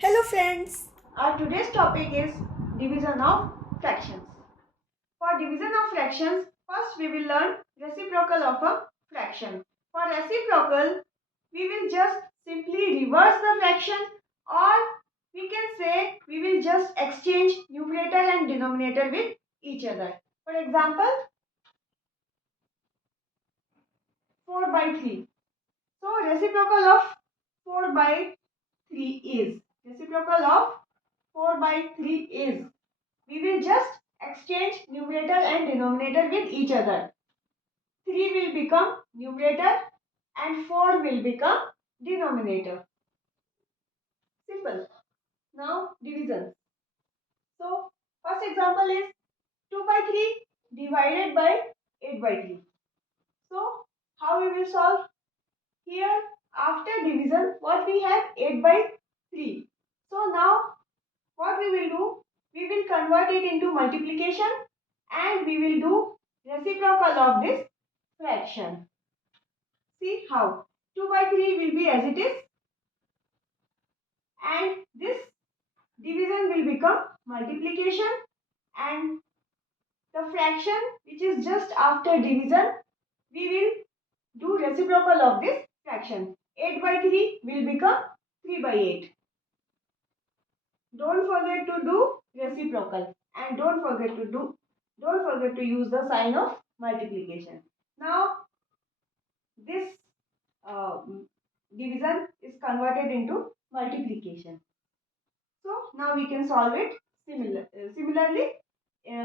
Hello friends. Our today's topic is division of fractions. For division of fractions, first we will learn reciprocal of a fraction. For reciprocal, we will just simply reverse the fraction, or we can say we will just exchange numerator and denominator with each other. For example, 4 by 3. So reciprocal of 4 by 3 is, reciprocal of 4 by 3 is, we will just exchange numerator and denominator with each other. 3 will become numerator and 4 will become denominator. Simple. Now division. So first example is 2 by 3 divided by 8 by 3. So how we will solve? Here after division what we have 8 by 3. So now what we will do? We will convert it into multiplication and we will do reciprocal of this fraction. See how? 2 by 3 will be as it is and this division will become multiplication, and the fraction which is just after division we will do reciprocal of this fraction. 8 by 3 will become 3 by 8. Don't forget to do reciprocal and don't forget to use the sign of multiplication. Now this uh, division is converted into multiplication. So now we can solve it similarly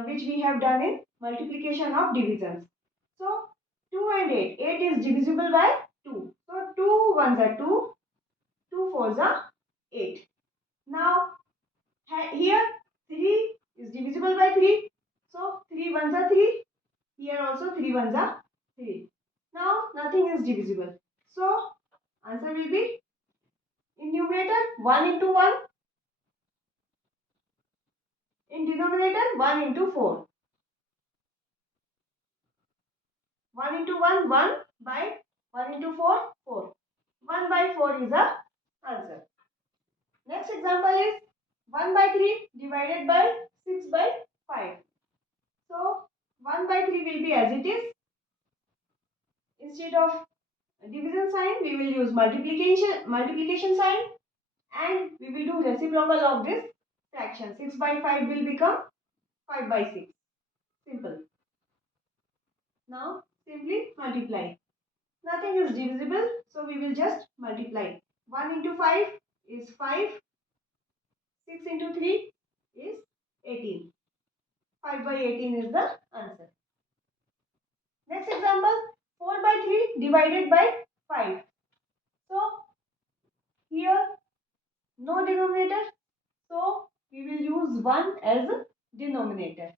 which we have done in multiplication of divisions. So 2 and 8. 8 is divisible by 2. So 2 ones are 2, 2 fours are 8. Now here 3 is divisible by 3. So 3 ones are 3. Here also 3 ones are 3. Now nothing is divisible. So answer will be in numerator 1 into 1, in denominator 1 into 4. 1 into 1, 1 by 1 into 4, 4. 1 by 4 is the answer. Next example is 1 by 3 divided by 6 by 5. So 1 by 3 will be as it is. Instead of division sign, we will use multiplication sign and we will do reciprocal of this fraction. 6 by 5 will become 5 by 6. Simple. Now simply multiply. Nothing is divisible, so we will just multiply. 1 into 5 is 5. 6 into 3 is 18. 5 by 18 is the answer. Next example, 4 by 3 divided by 5. So here no denominator, so we will use 1 as a denominator.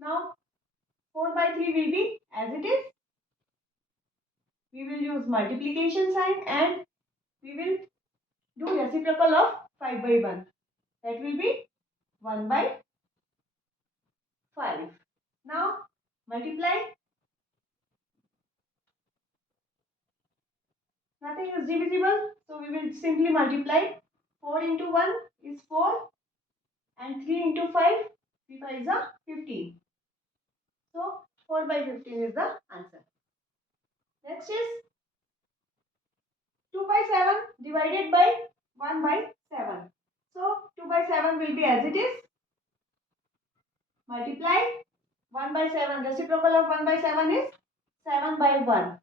Now 4 by 3 will be as it is. We will use multiplication sign and we will do reciprocal of 5 by 1. That will be 1 by 5. Now multiply. Nothing is divisible, so we will simply multiply. 4 into 1 is 4 and 3 into 5, 3 5 is 15. So 4 by 15 is the answer. Next is 2 by 7 divided by 1 by 7. So 2 by 7 will be as it is. Multiply. 1 by 7, reciprocal of 1 by 7 is 7 by 1.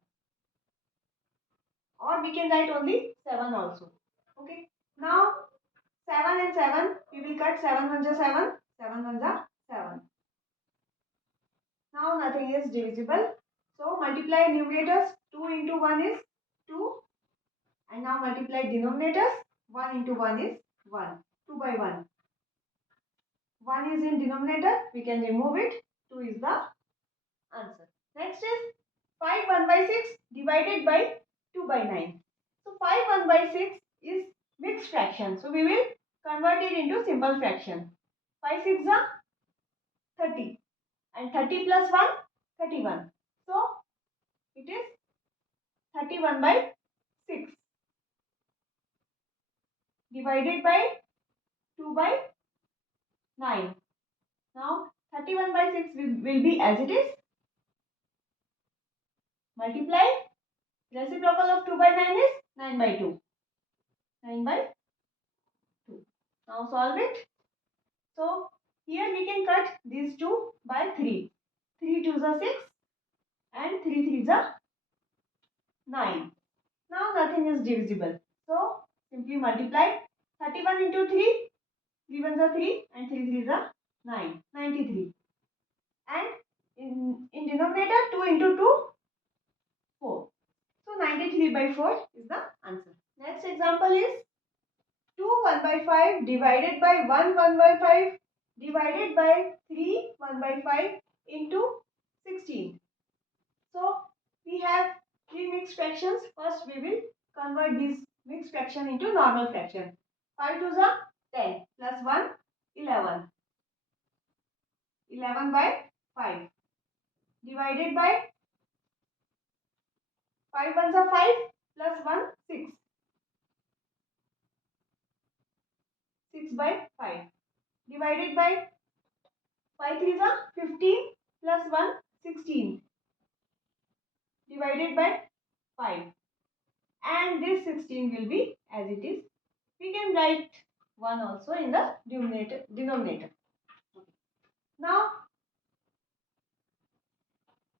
Or we can write only 7 also. Okay. Now 7 and 7, we will cut. 7 ones are 7, 7 ones are 7. Now nothing is divisible. So multiply numerators. 2 into 1 is 2. And now multiply denominators. 1 into 1 is 1. 2 by 1. 1 is in denominator. We can remove it. 2 is the answer. Next is 5 1 by 6 divided by 2 by 9. So 5 1 by 6 is mixed fraction. So we will convert it into simple fraction. 5 6 are 30 and 30 plus 1 31. So it is 31 by 6 divided by 2 by 9. Now 31 by 6 will be as it is. Multiply. Reciprocal of 2 by 9 is 9 by 2. 9 by 2. Now solve it. So here we can cut these two by 3. 3 2s are 6 and 3 3s are 9. Now nothing is divisible. So simply multiply 31 into 3. 3 1s are 3 and 3 3s are 9. 93. And in denominator 2 into 2, 4. So 93 by 4 is the answer. Next example is 2 1 by 5 divided by 1 1 by 5 divided by 3 1 by 5 into 16. So we have three mixed fractions. First we will convert this mixed fraction into normal fraction. 5 2s are 10 plus 1 11. 11 by 5 divided by 5 1s are 5 plus 1 6. 6 by 5 divided by 5 3s are 15 plus 1 16 divided by 5, and this 16 will be as it is. We can write 1 also in the denominator. Now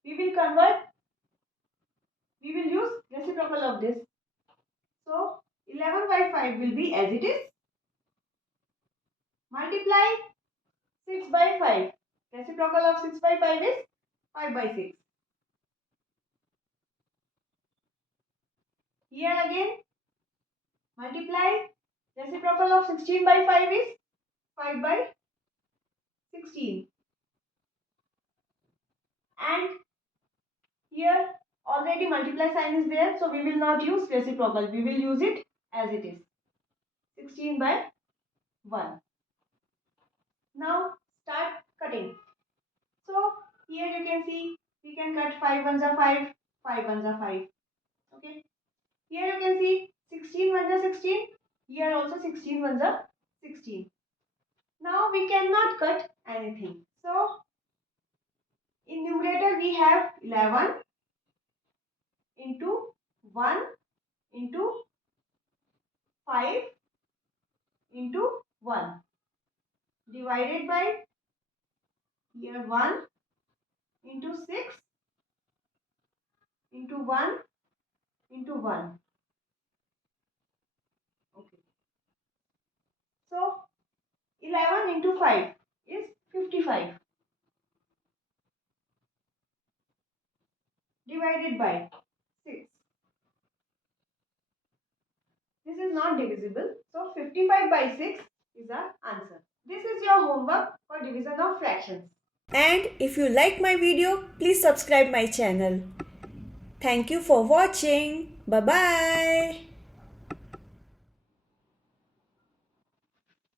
we will use reciprocal of this. So 11 by 5 will be as it is. Multiply 6 by 5. Reciprocal of 6 by 5 is 5 by 6. Here again multiply. Reciprocal of 16 by 5 is 5 by 16. And here already multiply sign is there, so we will not use reciprocal. We will use it as it is. 16 by 1. Now start cutting. So here you can see we can cut 5 1s are 5, 5 1s are 5. Okay. Here you can see 16 1s are 16. Here also 16 1s are 16. Now we cannot cut anything. So in numerator we have 11 into 1 into 5 into 1 divided by here 1 into 6 into 1 into 1. Okay. So 11 into 5 is 55 divided by 6. This is not divisible. So 55 by 6 is our answer. This is your homework for division of fractions. And if you like my video, please subscribe my channel. Thank you for watching. Bye-bye.